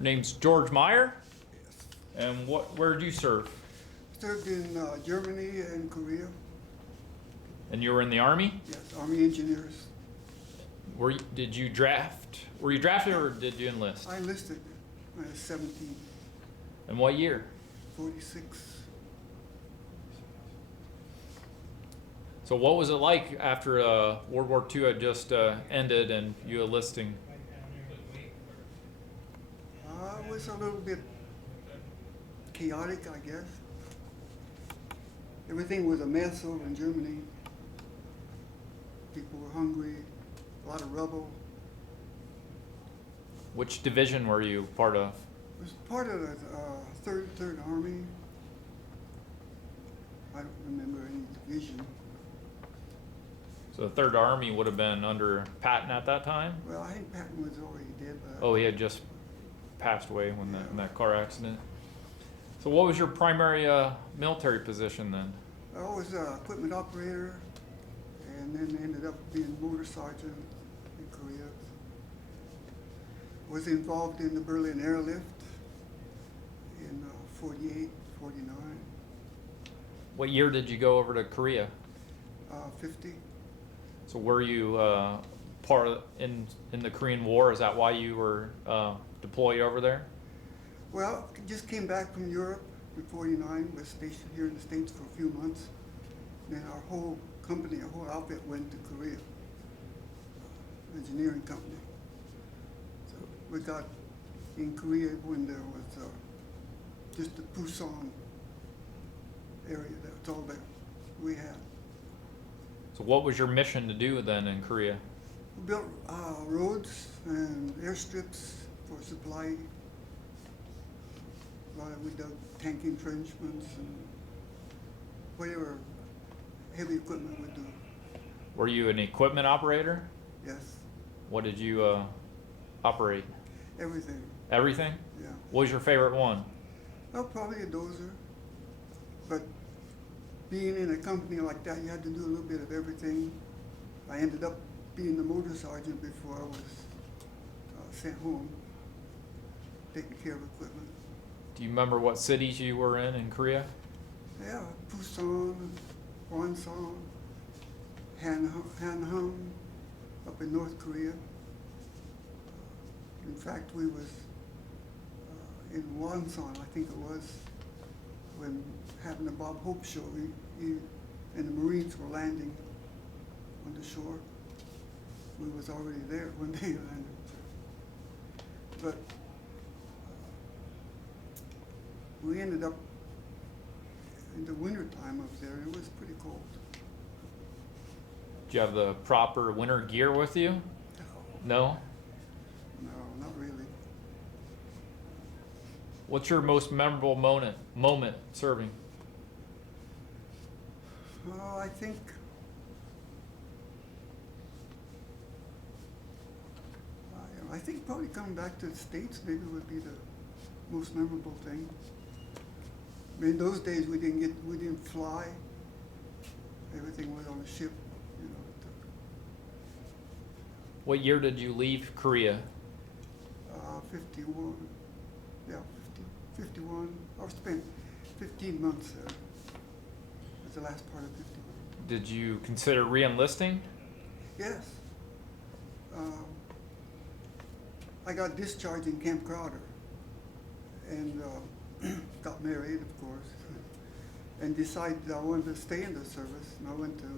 Your name's George Meyer, Yes. and where did you serve? Served in Germany and Korea. And you were in the Army? Yes, Army engineers. Were you drafted or did you enlist? I enlisted when I was 17, And what year? 46. So what was it like after World War II had just ended and you enlisting? It was a little bit chaotic, I guess. Everything was a mess over in Germany. People were hungry, a lot of rubble. Which division were you part of? It was part of the Third Army. I don't remember any division. So the Third Army would have been under Patton at that time? Well, I think Patton was already dead. But Oh, he had just passed away when in that car accident. So what was your primary military position then? I was an equipment operator, and then ended up being motor sergeant in Korea. Was involved in the Berlin airlift in 48, 49, What year did you go over to Korea? 50. So were you part of, in the Korean War? Is that why you were deployed over there? Well, just came back from Europe in 49, was stationed here in the States for a few months. Then our whole company, our whole outfit went to Korea, engineering company. So we got in Korea when there was just the Busan area, that's all that we had. So what was your mission to do then in Korea? We built roads and airstrips for supply. We dug tank entrenchments and whatever heavy equipment would do. Were you an equipment operator? Yes, What did you operate? everything. Everything? Yeah. What was your favorite one? Well, probably a dozer. But being in a company like that, you had to do a little bit of everything. I ended up being the motor sergeant before I was sent home, taking care of equipment. Do you remember what cities you were in Korea? Yeah, Busan, Wonsan, Hanham, up in North Korea. In fact, we was in Wonsan, I think it was, when having the Bob Hope show, and the Marines were landing on the shore. We was already there when they landed. But we ended up in the winter time up there. It was pretty cold. Did you have the proper winter gear with you? No? No, not really. What's your most memorable moment serving? I think probably coming back to the States maybe would be the most memorable thing. I mean, in those days we didn't fly. Everything was on a ship, you know. What year did you leave Korea? 51. Yeah, 51. I spent 15 months there. That's the last part of 51. Did you consider re-enlisting? Yes. I got discharged in Camp Crowder and got married, of course, and decided I wanted to stay in the service. And I went to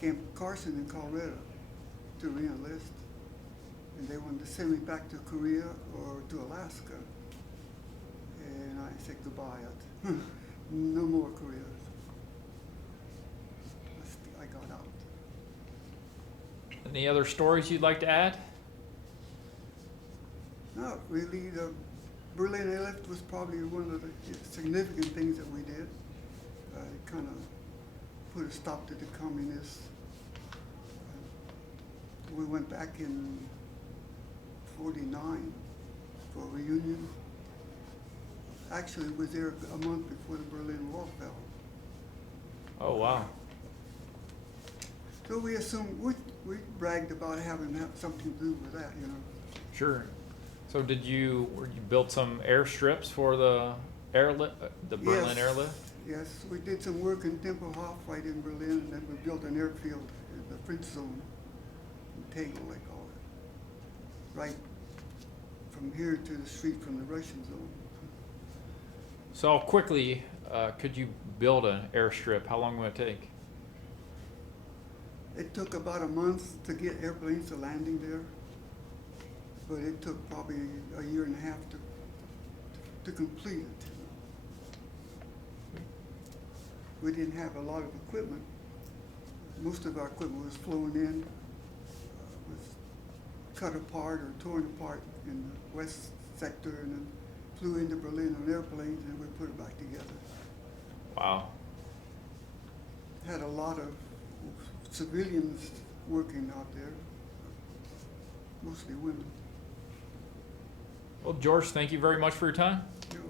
Camp Carson in Colorado to re-enlist. And they wanted to send me back to Korea or to Alaska. And I said goodbye. No more Korea. I got out. Any other stories you'd like to add? Not really. The Berlin airlift was probably one of the significant things that we did. It kind of put a stop to the communists. We went back in 49 for a reunion. Actually, it was there a month before the Berlin Wall fell. Oh, wow. So we assumed, we bragged about having something to do with that, you know. Sure. So did you built some airstrips for the the Berlin airlift? Yes, we did some work in Tempelhof right in Berlin, and then we built an airfield in the French zone, in Tegel they call it, right from here to the street from the Russian zone. So how quickly could you build an airstrip? How long would it take? It took about a month to get airplanes to landing there, but it took probably a year and a half to complete it. We didn't have a lot of equipment. Most of our equipment was flown in, was cut apart or torn apart in the west sector, and then flew into Berlin on airplanes, and we put it back together. Wow. Had a lot of civilians working out there, mostly women. Well, George, thank you very much for your time. You're